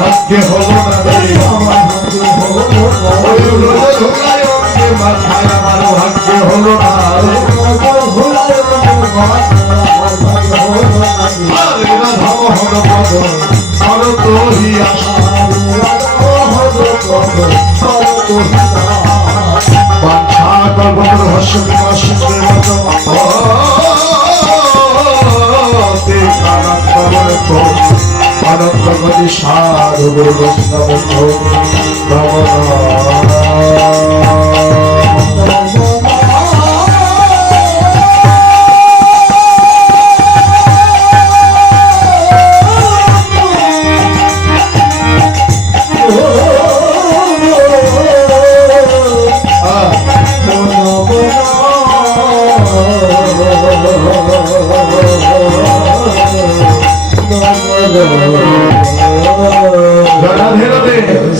ভাগ্যে হলো না মাথায় আমার ভাগ্যে হলো না আনন্দমণি সাধু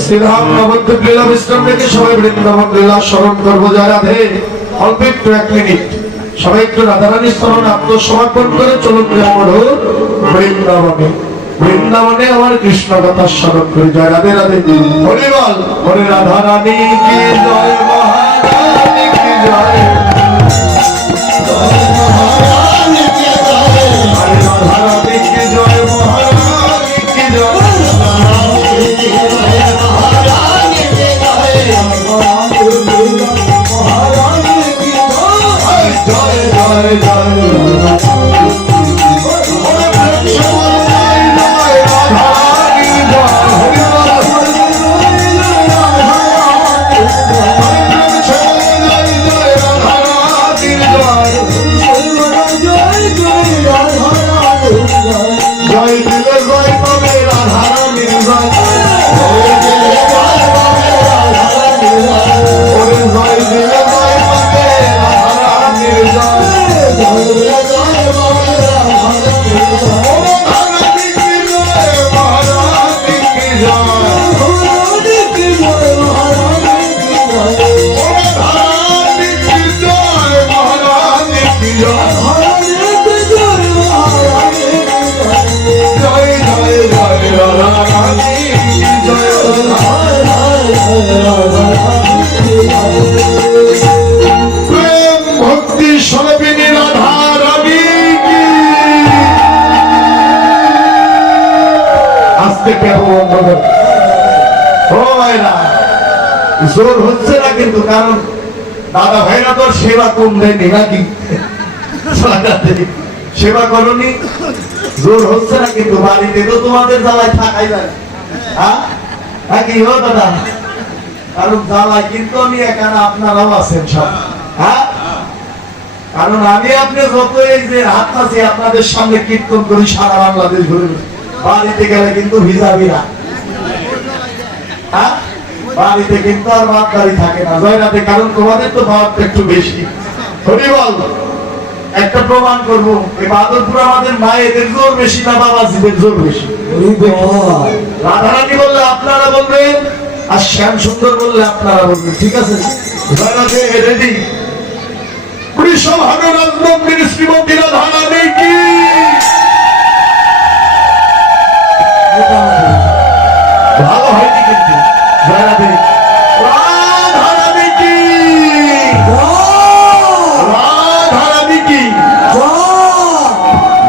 শ্রীরাম নবদ্য লীলা বিশ্রাম রেখে সবাই বৃন্দাবন লীলা স্মরণ করবো। জয় রাধে। অল্প একটু 1 মিনিট সবাই একটু রাধারানী স্মরণ আত্মসমর্পণ করে চলুন বৃন্দাবনে। বৃন্দাবনে আমার কৃষ্ণ কথা স্মরণ করি। জয় রাধে রাধে। হরি বল। হরে রাধারানী কি জয়, মহারানী কি জয়, রাধারানী কি জয়, মহারানী কি জয়। জোর হচ্ছে না কিন্তু, কারণ দাদা ভাইরা তো সেবা কম দেয়নি নাকি, সেবা করনি, জোর হচ্ছে না কিন্তু। বাড়িতে তো তোমাদের জ্বালায় থাকাই যায় নাকি হো দাদা, কারণ জ্বালায় কিন্তু আমি এখানে, আপনারাও আছেন সব। হ্যাঁ, কারণ আমি আপনি যত এই যে হাত আছে আপনাদের সামনে কীর্তন করি সারা বাংলাদেশ ঘুরে, বাড়িতে গেলে কিন্তু ভিজাবি না। হ্যাঁ, বাড়িতে কিন্তু আর বাপদারি থাকে না জয়নাথে, কারণ তোমাদের তো ভাবটা একটু বেশি। হরি বল। একটা প্রমাণ করবো, এই বাদরপুর আমাদের মায়েদের জোর বেশি না বাবাজিদের জোর বেশি? রাধারানী বললে আপনারা বলবেন, আর শ্যাম সুন্দর বললে আপনারা বলবেন, ঠিক আছে? জয়নাথে রেডি। শ্রীমতী রাধারানী কি ভালো হয়নি কিন্তু জয় রাধে। রাধারানী কি, রাধারানী কি।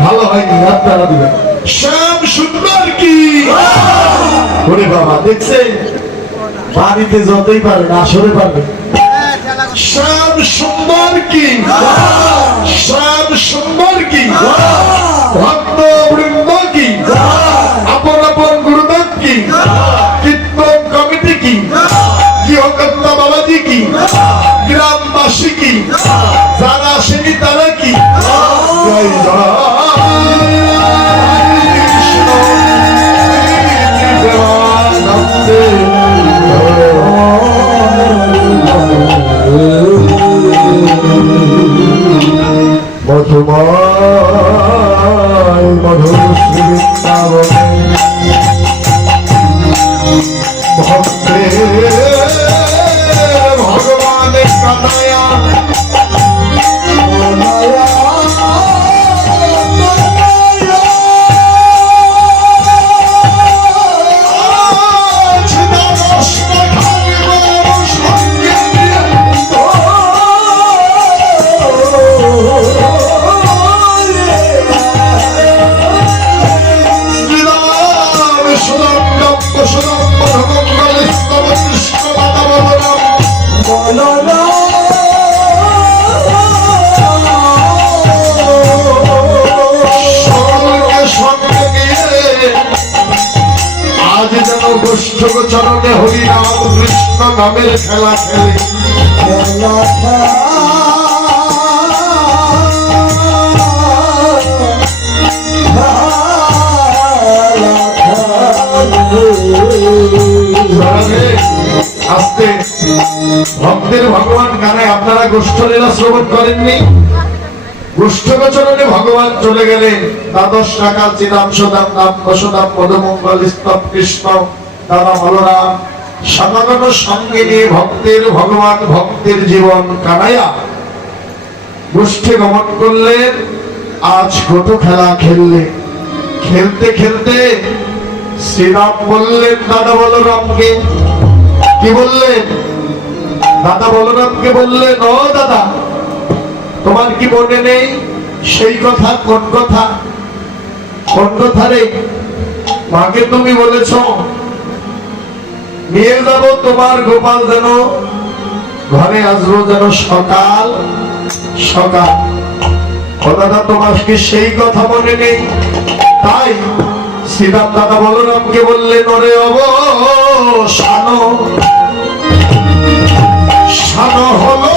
ভালো হয়নি, আপনারা দিবেন। শ্যাম সুন্দর কি। ওরে বাবা, দেখছেন বাড়িতে যতই পারেন আসরে পারবেন। শ্যাম সুন্দর কি, শ্যাম সুন্দর কি, ভক্ত বৃন্দ কি, আপন আপন গুরুদেব কি, কীর্তন কমিটি কি, গৃহকর্তা বাবাজি কি, গ্রামবাসী কি, যারা আসেনি তারা কি। জয় জয় কৃষ্ণ দেবানন্দে। মধুময় মধুর শ্রী বৃন্দাবনে ভক্তে ভগবান কানায়া চরণে হরি রাম কৃষ্ণ নামের খেলা খেলে। আস্তে ভক্তের ভগবান গানে আপনারা গোষ্ঠ লীলা শ্রবণ করেননি? গোষ্ঠগোচরণে ভগবান চলে গেলেন। দ্বাদশ টাকা চিদাম সদাম নাম বসদাম মধুমঙ্গল স্তব কৃষ্ণ দাদা বলরাম সমাগম সঙ্গে নিয়ে ভক্তের ভগবান ভক্তের জীবন কানাইয়া গোষ্ঠী গমন করলেন। আজ কত খেলা খেললে। খেলতে খেলতে শ্রীরাম বললেন দাদা বলরামকে, কি বললেন? দাদা বলরামকে বললেন, ও দাদা, তোমার কি মনে নেই সেই কথা? কোন কথা? কোন কথা রে? মাকে তুমি বলেছ নিয়ে যাব তোমার গোপাল যেন ঘরে আসবো যেন সকাল সকাল। ও দাদা, তোমার কি সেই কথা মনে নেই? তাই শ্রীরাম দাদা বলরামকে বললেন, ওরে অবসানো সানো হলো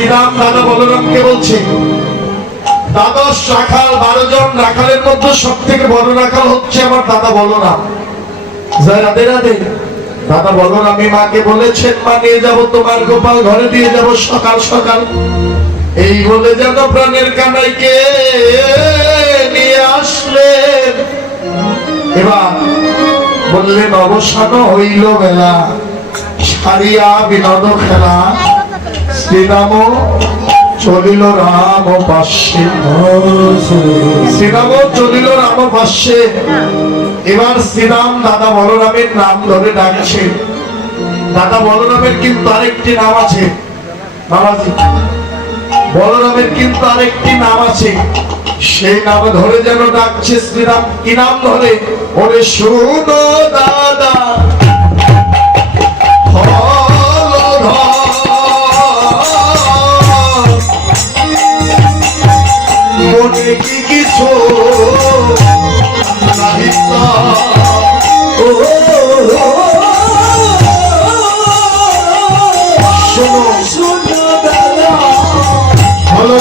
শ্রীরাম দাদা বলরামকে বলছে, দ্বাদশ রাখাল 12 জন রাখালের মধ্যে সব থেকে বড় রাখাল হচ্ছে আমার দাদা বলরাম। জয় রাধে রাধে। দাদা বলরামী মাকে বলেছেন, মা নিয়ে যাবো তোমার গোপাল ঘরে দিয়ে যাব সকাল সকাল। এই বলে যেন প্রাণের কানাইকে নিয়ে আসলেন। এবার বললেন, অবসান হইল বেলা, সারিয়া বিনোদ খেলা, শ্রীরাম চলিল রাম পাশে, শ্রীরাম চলিল রাম পাশে। এবার শ্রীরাম দাদা বলরামের নাম ধরে ডাকছে। দাদা বলরামের কিন্তু আরেকটি নাম আছে বাবাজি, বলরামের কিন্তু আরেকটি নাম আছে, সেই নাম ধরে যেন ডাকছে শ্রীরাম। কি নাম ধরে? ওরে শোনো দাদা মনে কি কিছু শোনো শোনো দাদা হলো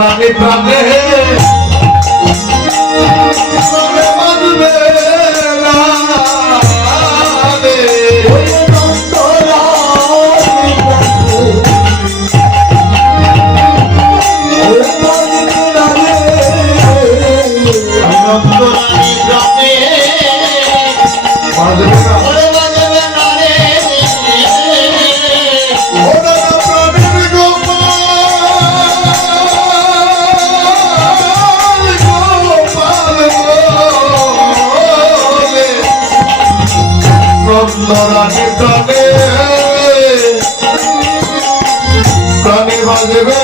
প্রাণে বাঁধবে না রে। প্রাণে বাজবে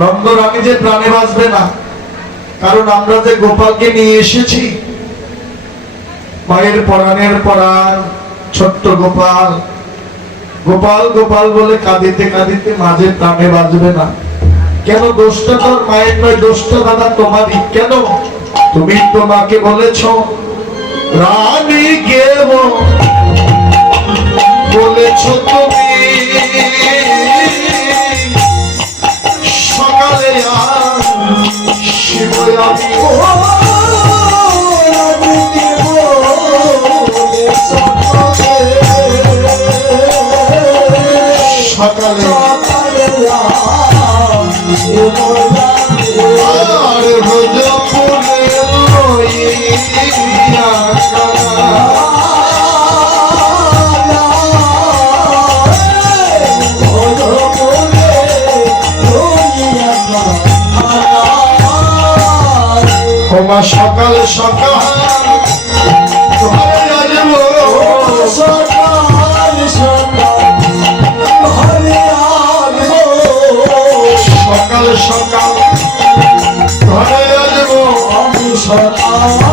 নন্দরানী যে প্রাণে বাঁচবে না, কারণ আমরা যে গোপালকে নিয়ে এসেছি, মায়ের পরাণের পরাণ ছোট্ট গোপাল, গোপাল গোপাল বলে কাঁদিতে কাঁদিতে মাঝে প্রাণে বাঁচবে না। কেন? দোষটা তোর মায়ের নয়, দোষটা দাদা তোমারই। কেন? তুমি তো মাকে বলেছ রানী কে বলেছ তুমি সকালে সকালে আর ভোজপুরে লইয়া তোমার সকাল সকাল সকাল সকাল ঘরে আসবো আমি সকাল